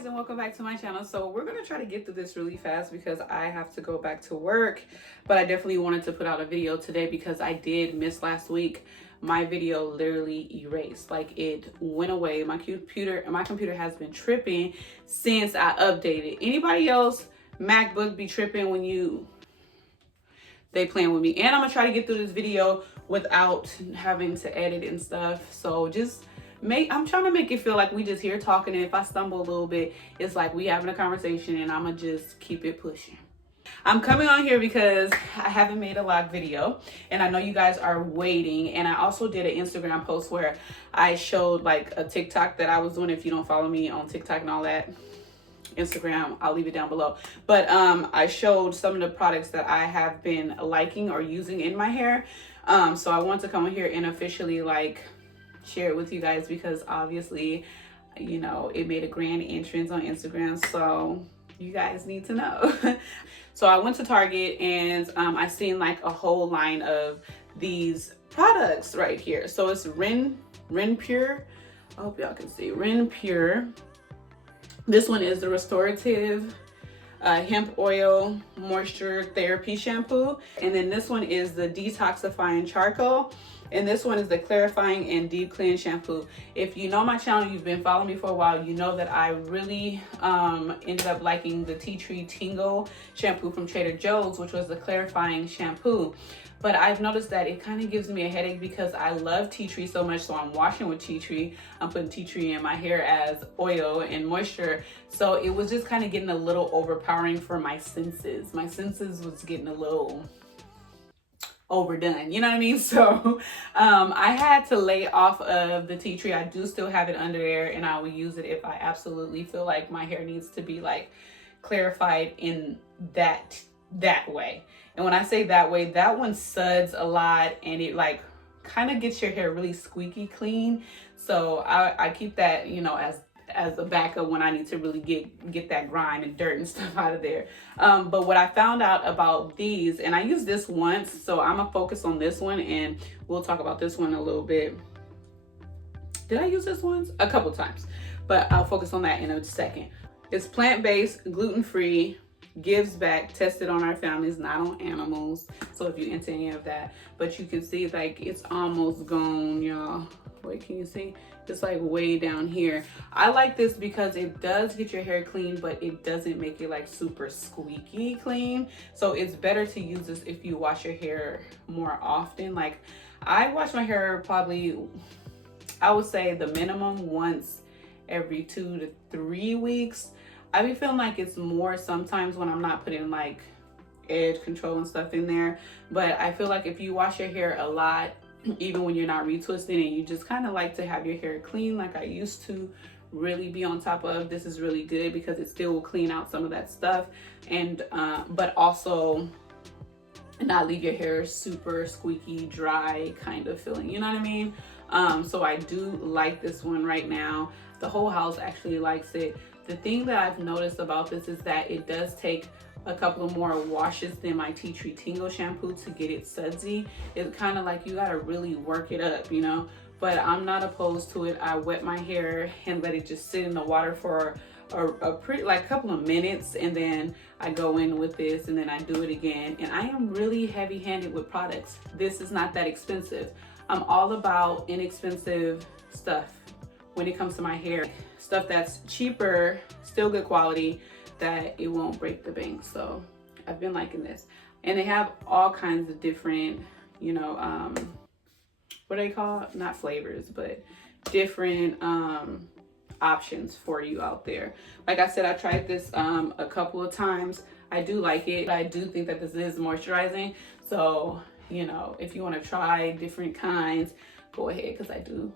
guys, and welcome back to my channel. So we're gonna try to get through this really fast because I have to go back to work, but I definitely wanted to put out a video today because I did miss last week. My video literally erased, like it went away. My computer has been tripping since I updated. Anybody else MacBook be tripping when they playing with me? And I'm gonna try to get through this video without having to edit and stuff. So I'm trying to make it feel like we just here talking, and if I stumble a little bit, it's like we having a conversation, and I'm gonna just keep it pushing. I'm coming on here because I haven't made a log video, and I know you guys are waiting. And I also did an Instagram post where I showed like a TikTok that I was doing. If you don't follow me on TikTok and all that, Instagram, I'll leave it down below. But I showed some of the products that I have been liking or using in my hair. So I want to come on here and officially like share it with you guys because obviously, you know, it made a grand entrance on Instagram, so you guys need to know. So I went to Target and I seen like a whole line of these products right here. So it's renpure. I hope y'all can see renpure. This one is the restorative hemp oil moisture therapy shampoo, and then this one is the detoxifying charcoal, and this one is the clarifying and deep clean shampoo. If you know my channel, you've been following me for a while, you know that I really ended up liking the tea tree Tingle shampoo from Trader Joe's, which was the clarifying shampoo. But I've noticed that it kind of gives me a headache because I love tea tree so much. So I'm washing with tea tree. I'm putting tea tree in my hair as oil and moisture. So it was just kind of getting a little overpowering for my senses. My senses was getting a little overdone, you know what I mean? So I had to lay off of the tea tree. I do still have it under there, and I will use it if I absolutely feel like my hair needs to be like clarified in that way. And when I say that way, that one suds a lot, and it like kind of gets your hair really squeaky clean. So I keep that, you know, as a backup when I need to really get that grime and dirt and stuff out of there. But what I found out about these, and I used this once, so I'm gonna focus on this one, and we'll talk about this one a little bit. Did I use this once? A couple times, but I'll focus on that in a second. It's plant-based, gluten-free, gives back, tested on our families, not on animals. So if you're into any of that, but you can see like it's almost gone, y'all. Wait, can you see? It's like way down here. I like this because it does get your hair clean, but it doesn't make it like super squeaky clean. So it's better to use this if you wash your hair more often. Like I wash my hair probably, I would say the minimum once every 2 to 3 weeks. I be feeling like it's more sometimes when I'm not putting like edge control and stuff in there. But I feel like if you wash your hair a lot, even when you're not retwisting and you just kind of like to have your hair clean like I used to really be on top of, this is really good because it still will clean out some of that stuff, and but also not leave your hair super squeaky dry kind of feeling, you know what I mean? So I do like this one right now. The whole house actually likes it. The thing that I've noticed about this is that it does take a couple of more washes than my tea tree Tingle shampoo to get it sudsy. It's kind of like you gotta really work it up, you know? But I'm not opposed to it. I wet my hair and let it just sit in the water for a pretty like couple of minutes, and then I go in with this, and then I do it again. And I am really heavy-handed with products. This is not that expensive. I'm all about inexpensive stuff when it comes to my hair. Stuff that's cheaper, still good quality, that it won't break the bank. So I've been liking this. And they have all kinds of different, you know, what do they call it? Not flavors, but different options for you out there. Like I said, I tried this a couple of times. I do like it. I do think that this is moisturizing. So, you know, if you want to try different kinds, go ahead, because I do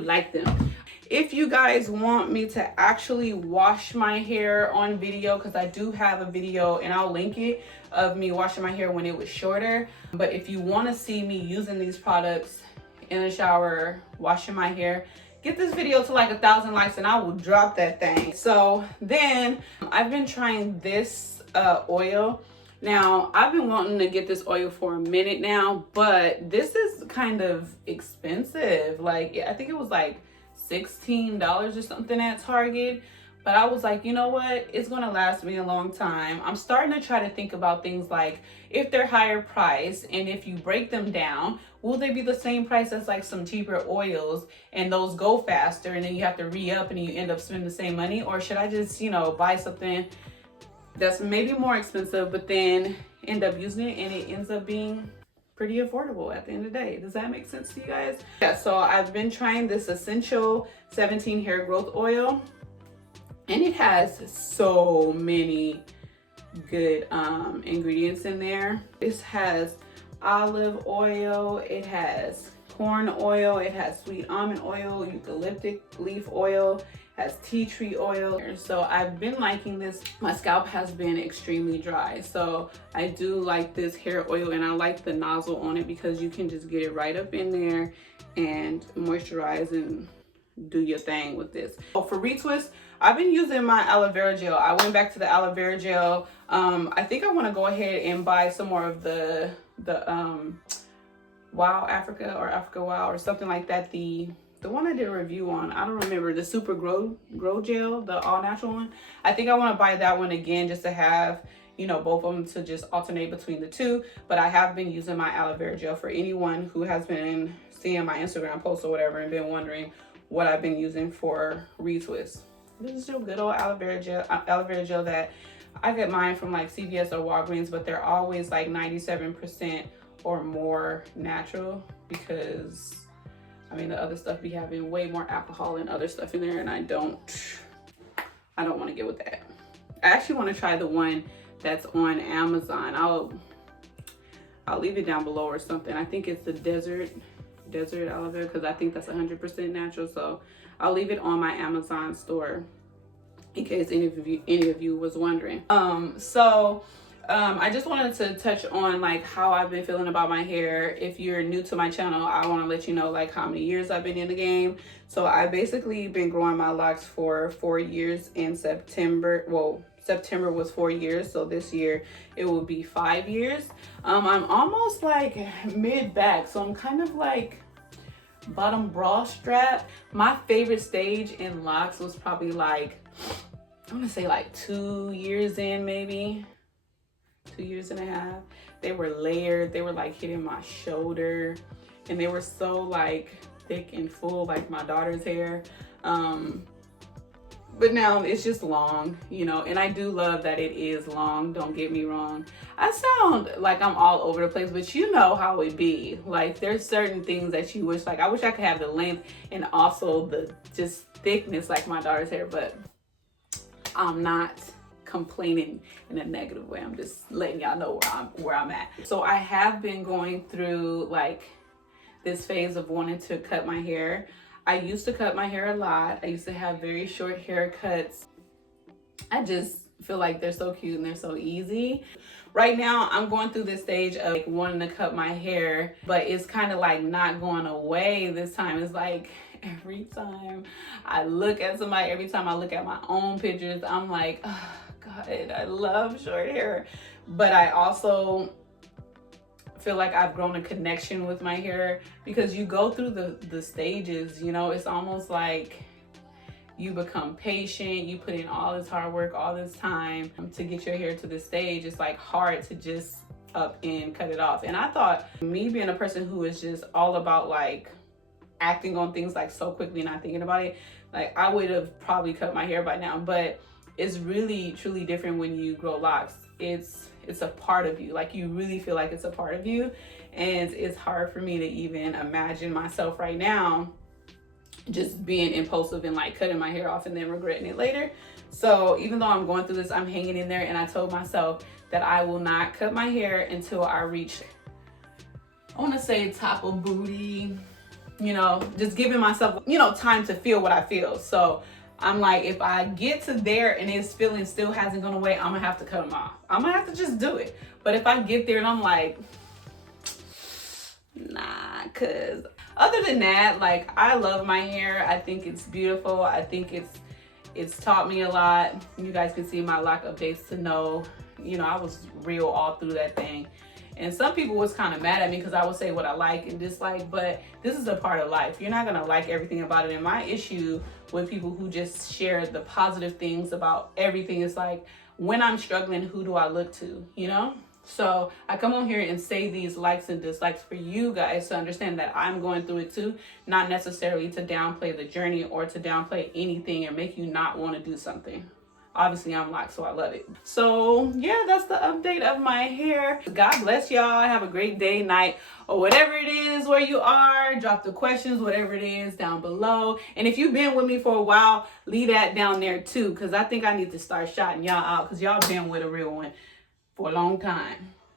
like them. If you guys want me to actually wash my hair on video, because I do have a video and I'll link it of me washing my hair when it was shorter. But if you want to see me using these products in the shower, washing my hair, get this video to like 1,000 likes and I will drop that thing. So then I've been trying this oil. Now, I've been wanting to get this oil for a minute now, but this is kind of expensive. Like, I think it was like $16 or something at Target. But I was like, you know what? It's gonna last me a long time. I'm starting to try to think about things like, if they're higher price and if you break them down, will they be the same price as like some cheaper oils and those go faster and then you have to re-up and you end up spending the same money? Or should I just, you know, buy something that's maybe more expensive but then end up using it and it ends up being pretty affordable at the end of the day? Does that make sense to you guys? Yeah, so I've been trying this Essential 17 Hair Growth Oil, and it has so many good ingredients in there. This has olive oil, it has corn oil, it has sweet almond oil, eucalyptus leaf oil, has tea tree oil. So I've been liking this. My scalp has been extremely dry, so I do like this hair oil, and I like the nozzle on it because you can just get it right up in there and moisturize and do your thing with this. So for retwist, I've been using my aloe vera gel. I went back to the aloe vera gel. I think I want to go ahead and buy some more of the Wow Africa or Africa Wow or something like that. The one I did a review on, I don't remember, the super grow gel, the all natural one. I think I want to buy that one again just to have, you know, both of them to just alternate between the two. But I have been using my aloe vera gel. For anyone who has been seeing my Instagram posts or whatever and been wondering what I've been using for retwist, this is your good old aloe vera gel that I get mine from like CVS or Walgreens, but they're always like 97% or more natural, because I mean the other stuff be having way more alcohol and other stuff in there, and I don't want to get with that. I actually want to try the one that's on Amazon. I'll leave it down below or something. I think it's the desert aloe vera, because I think that's 100% natural. So I'll leave it on my Amazon store in case any of you was wondering. I just wanted to touch on like how I've been feeling about my hair. If you're new to my channel, I want to let you know like how many years I've been in the game. So I basically been growing my locks for 4 years in September. Well, September was 4 years, so this year it will be 5 years. I'm almost like mid back, so I'm kind of like bottom bra strap. My favorite stage in locks was probably like, I'm gonna say like 2 years in, maybe 2 years and a half. They were layered, they were like hitting my shoulder, and they were so like thick and full like my daughter's hair. But now it's just long, you know, and I do love that it is long, don't get me wrong. I sound like I'm all over the place, but you know how it be. Like there's certain things that you wish, like I wish I could have the length and also the just thickness like my daughter's hair, but I'm not complaining in a negative way. I'm just letting y'all know where I'm at. So I have been going through like this phase of wanting to cut my hair. I used to cut my hair a lot. I used to have very short haircuts. I just feel like they're so cute and they're so easy. Right now, I'm going through this stage of like wanting to cut my hair, but it's kind of like not going away this time. It's like every time I look at somebody, every time I look at my own pictures, I'm like, oh God, I love short hair. But I also feel like I've grown a connection with my hair, because you go through the stages, you know. It's almost like you become patient, you put in all this hard work, all this time to get your hair to this stage. It's like hard to just up and cut it off. And I thought, me being a person who is just all about like acting on things like so quickly, not thinking about it, like I would have probably cut my hair by now. But it's really truly different when you grow locks. It's a part of you. Like you really feel like it's a part of you, and it's hard for me to even imagine myself right now just being impulsive and like cutting my hair off and then regretting it later. So even though I'm going through this, I'm hanging in there, and I told myself that I will not cut my hair until I reach, I want to say top of booty, you know, just giving myself, you know, time to feel what I feel. So I'm like, if I get to there and his feeling still hasn't gone away, I'm gonna have to cut him off. I'm gonna have to just do it. But if I get there and I'm like, nah, cause other than that, like I love my hair. I think it's beautiful. I think it's taught me a lot. You guys can see my lock updates to know, you know, I was real all through that thing. And some people was kind of mad at me because I would say what I like and dislike, but this is a part of life. You're not going to like everything about it. And my issue with people who just share the positive things about everything is like, when I'm struggling, who do I look to, you know? So I come on here and say these likes and dislikes for you guys to understand that I'm going through it too, not necessarily to downplay the journey or to downplay anything and make you not want to do something. Obviously, I'm Locs, so I love it. So yeah, that's the update of my hair. God bless y'all. Have a great day, night, or whatever it is where you are. Drop the questions, whatever it is, down below. And if you've been with me for a while, leave that down there too, because I think I need to start shouting y'all out, because y'all been with a real one for a long time.